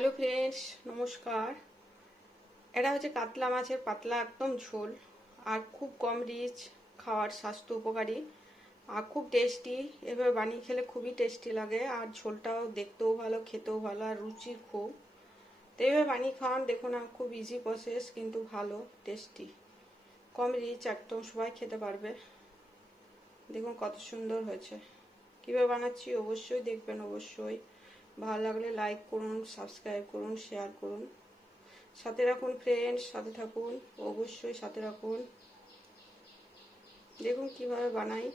Hello friends, নমস্কার। এটা হচ্ছে কাতলা মাছের পাতলা একদম ঝোল, আর খুব কম রিচ, খাওয়ার স্বাস্থ্য উপকারী আর খুব টেস্টি। এভাবে বানিয়ে খেলে খুবই টেস্টি লাগে, আর ঝোলটাও দেখতেও ভালো, খেতেও ভালো, আর রুচি খুব। তো এভাবে বানিয়ে খাওয়ান, দেখুন না, খুব ইজি প্রসেস কিন্তু ভালো টেস্টি, কম রিচ, একদম সবাই খেতে পারবে। দেখুন কত সুন্দর হয়েছে। কীভাবে বানাচ্ছি অবশ্যই দেখবেন, অবশ্যই ভালো লাগলে লাইক করুন, সাবস্ক্রাইব করুন, শেয়ার করুন, সাথে রাখুন ফ্রেন্ডস, সাথে থাকুন, অবশ্যই সাথে রাখুন। দেখুন কিভাবে বানাই।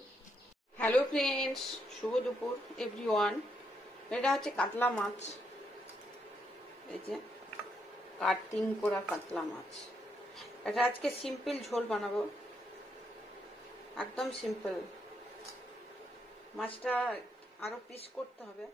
হ্যালো ফ্রেন্ডস, শুভ দুপুর এভরিওয়ান। এটা হচ্ছে কাতলা মাছ, এই যে কাটিং করা কাতলা মাছ। এটা আজকে সিম্পল ঝোল বানাবো, একদম সিম্পল। মাছটা আরো পিস করতে হবে।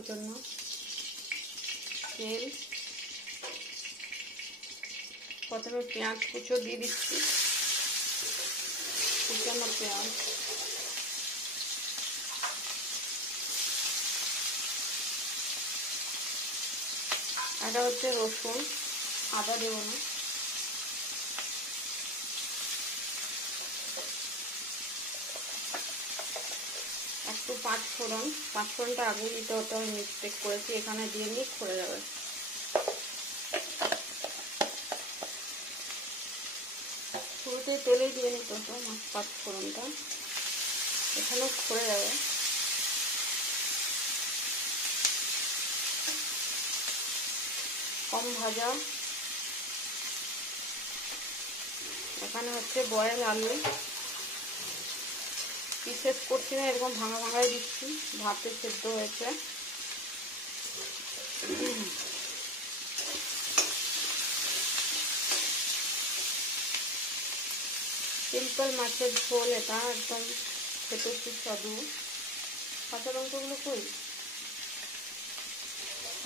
ওই জন্য তেল, প্রথমে পেঁয়াজ কুচো দিয়ে দিচ্ছি, কুচানো পেঁয়াজ, এটা হচ্ছে রসুন, আদা দেব না। একটু পাঁচফোড়নটা আগে দিতে হতো, আমি মিস্টেক করেছি, এখানে দিয়ে নিয়ে খড়ে যাবে। শুরুতেই তেলেই দিয়ে নিতে হতো পাঁচফোড়নটা, এখানেও খড়ে যাবে। কম ভাজা। এখানে হচ্ছে বয়েল আলু, পিসেস করছি না, এরকম ভাঙা ভাঙাই দিচ্ছি, ভাতে সেদ্ধ হয়েছে। সিম্পল মাছের ঝোল, এটা একদম খেতে সুস্বাদু। কাঁচা লঙ্কাগুলো কই?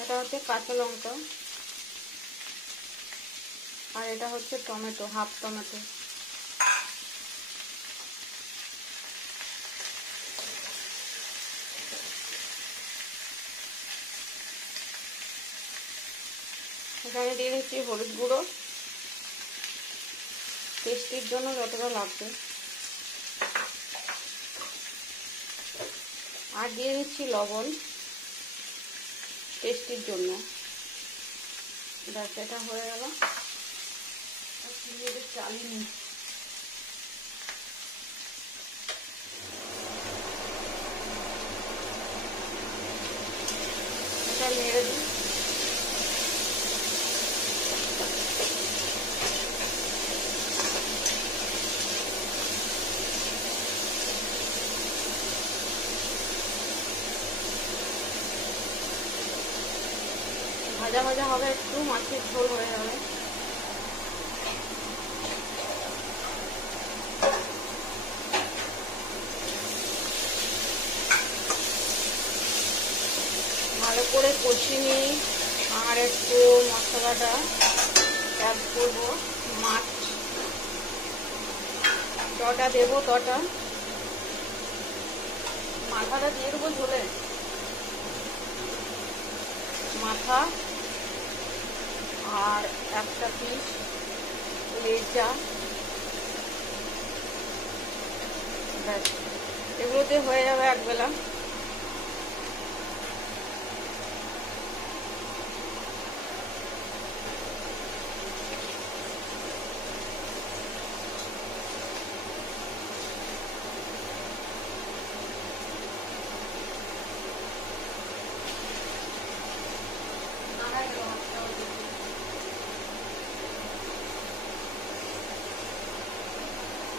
এটা হচ্ছে কাঁচা লঙ্কা, আর এটা হচ্ছে টমেটো, হাফ টমেটো। এখানে দিয়ে দিচ্ছি হলুদ গুঁড়ো, টেস্টির জন্য যতটা লাগবে, আর দিয়ে দিচ্ছি লবণ টেস্টির জন্য। ব্যাস, এটা হয়ে গেল। চালিয়ে নিই। এটা নেড়ে দিই। ভাজা ভাজা হবে, একটু মাছের ঝোল হয়ে যাবে। ভালো করে কষিয়ে নিই, আর একটু মশলাটা অ্যাড করবো, যটা দেবো তটা। মাথাটা দিয়ে দেবো ঝোলে, মাথা আর একটা পিস লেজা, ব্যাস এগুলোতে হয়ে যাবে একবেলা।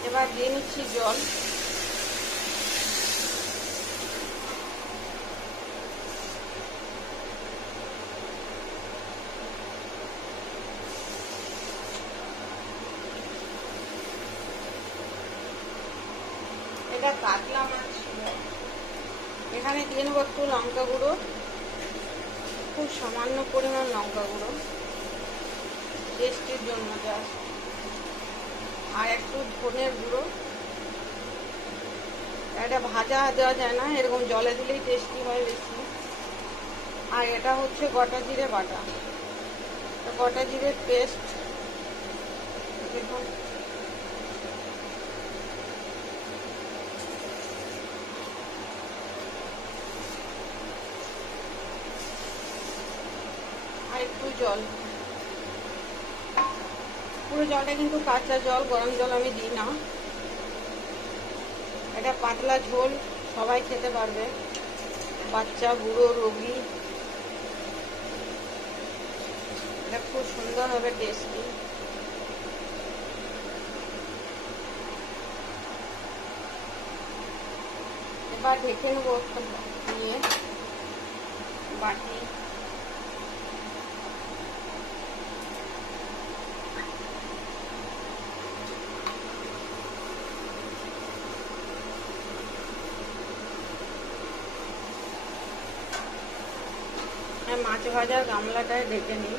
এবার দিয়ে নিচ্ছি জল। এটা কাতলা মাছ ছিল। এখানে দিয়ে নেবো একটু লঙ্কা গুঁড়ো, খুব সামান্য পরিমাণ লঙ্কা গুঁড়ো টেস্টের জন্য জাস্ট, আর একটু ধনের গুঁড়ো। এটা ভাজা দেওয়া যায় না, এরকম জলে দিলেই টেস্টি হয় বেশি। আর এটা হচ্ছে গোটা জিরে বাটা, গোটা জিরের পেস্ট। দেখুন আর একটু জল, পুরো জলটা কিন্তু কাঁচা জল, গরম জল আমি দিই না। এটা পাতলা ঝোল, সবাই খেতে পারবে, বাচ্চা বুড়ো রোগী। এটা খুব সুন্দর হবে, টেস্টি। এবার ঢেকে নেবো একটা নিয়ে বাটি। মাছ ভাজার গামলাটায় ঢেকে নিই।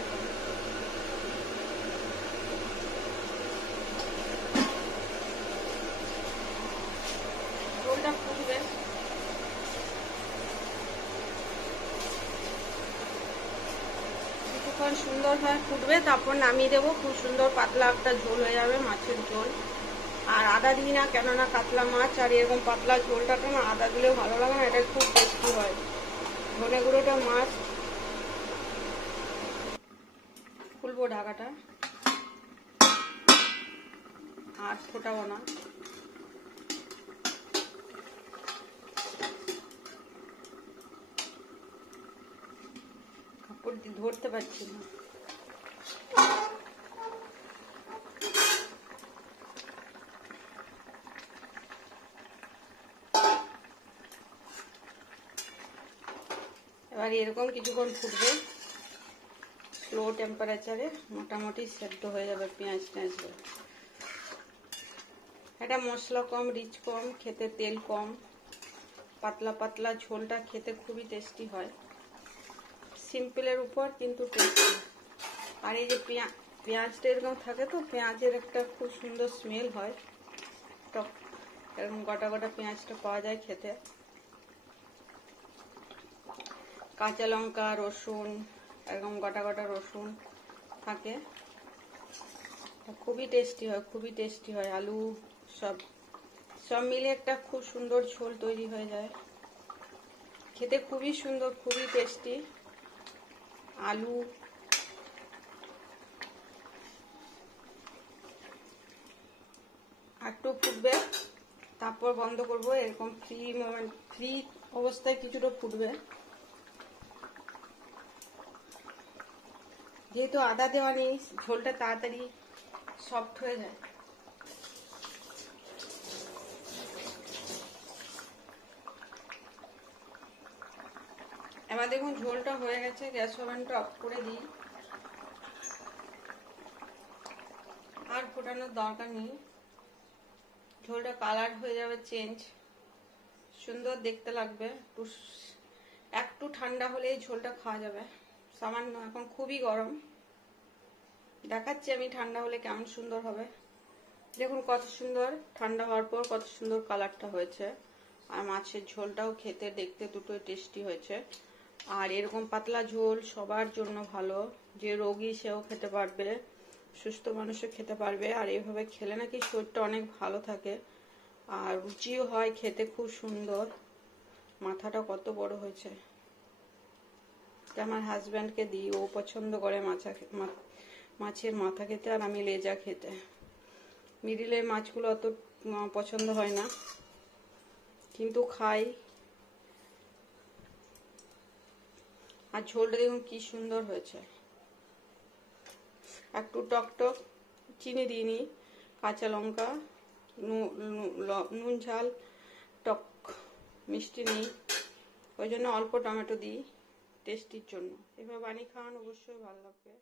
ঝোলটা ফুটবে, কিছুক্ষণ সুন্দরভাবে ফুটবে, তারপর নামিয়ে দেবো। খুব সুন্দর পাতলা একটা ঝোল হয়ে যাবে, মাছের ঝোল। আর আদা দিই না, কেননা কাতলা মাছ আর এরকম পাতলা ঝোলটাকে না আদা দিলেও ভালো লাগে না, এটা খুব টেস্টি হয়। ধনে গুঁড়োটা মাছ। খুলবো ঢাকাটা, আর ফোটাবো না। কাপড় দিয়ে ধরতে পারছি না। এবার এরকম কিছুক্ষণ ফুটবে, স্লো টেম্পারেচারে মোটামুটি সেদ্ধ হয়ে যাবে পেঁয়াজ টেঁয়াজ। এটা মশলা কম, রিচ কম, খেতে তেল কম, পাতলা পাতলা ঝোলটা খেতে খুবই টেস্টি হয়। সিম্পলের উপর কিন্তু টেস্টি। আর এই যে পেঁয়াজটা এরকম থাকে তো, পেঁয়াজের একটা খুব সুন্দর স্মেল হয়, টক এরকম গোটা গোটা পেঁয়াজটা পাওয়া যায় খেতে। কাঁচা লঙ্কা, রসুন, এরকম গোটা গোটা রসুন থাকে, খুবই টেস্টি হয়, খুবই টেস্টি হয়। আলু সব মিলে একটা খুব সুন্দর ঝোল তৈরি হয়ে যায়, খেতে খুবই সুন্দর, খুবই টেস্টি। আলু একটু ফুটবে, তারপর বন্ধ করবো। এরকম ফ্রি অবস্থায় কিছুটা ফুটবে, যেহেতু আদা দেওয়া নেই, ঝোলটা তাড়াতাড়ি সফট হয়ে যায়। এবার দেখুন ঝোলটা হয়ে গেছে, গ্যাস ওভেনটা অফ করে দিই। আর ফোটানোর দরকার নেই, ঝোলটা কালার হয়ে যাবে চেঞ্জ, সুন্দর দেখতে লাগবে। একটু ঠান্ডা হলে এই ঝোলটা খাওয়া যাবে। সামান্য এখন খুবই গরম, দেখাচ্ছি আমি ঠান্ডা হলে কেমন সুন্দর হবে। দেখুন কত সুন্দর, ঠান্ডা হওয়ার পর কত সুন্দর কালারটা হয়েছে। আর মাছের ঝোলটাও খেতে দেখতে দুটোই টেস্টি হয়েছে। আর এরকম পাতলা ঝোল সবার জন্য ভালো, যে রোগী সেও খেতে পারবে, সুস্থ মানুষও খেতে পারবে। আর এইভাবে খেলে নাকি শরীরটা অনেক ভালো থাকে, আর রুচিও হয় খেতে খুব সুন্দর। মাথাটা কত বড় হয়েছে, আমার হাজব্যান্ডকে দিই, ও পছন্দ করে মাছের মাথা খেতে, আর আমি লেজা খেতে। মিডিলের মাছগুলো অত পছন্দ হয় না, কিন্তু খাই। আর ঝোলটা দেখুন কি সুন্দর হয়েছে। একটু টকটক, চিনি দিইনি, কাঁচা লঙ্কা, নুন ঝাল, টক মিষ্টি নেই, ওই জন্য অল্প টমেটো দিই টেস্টির জন্য। এভাবে বানিয়ে খাওয়ান, অবশ্যই ভালো লাগবে।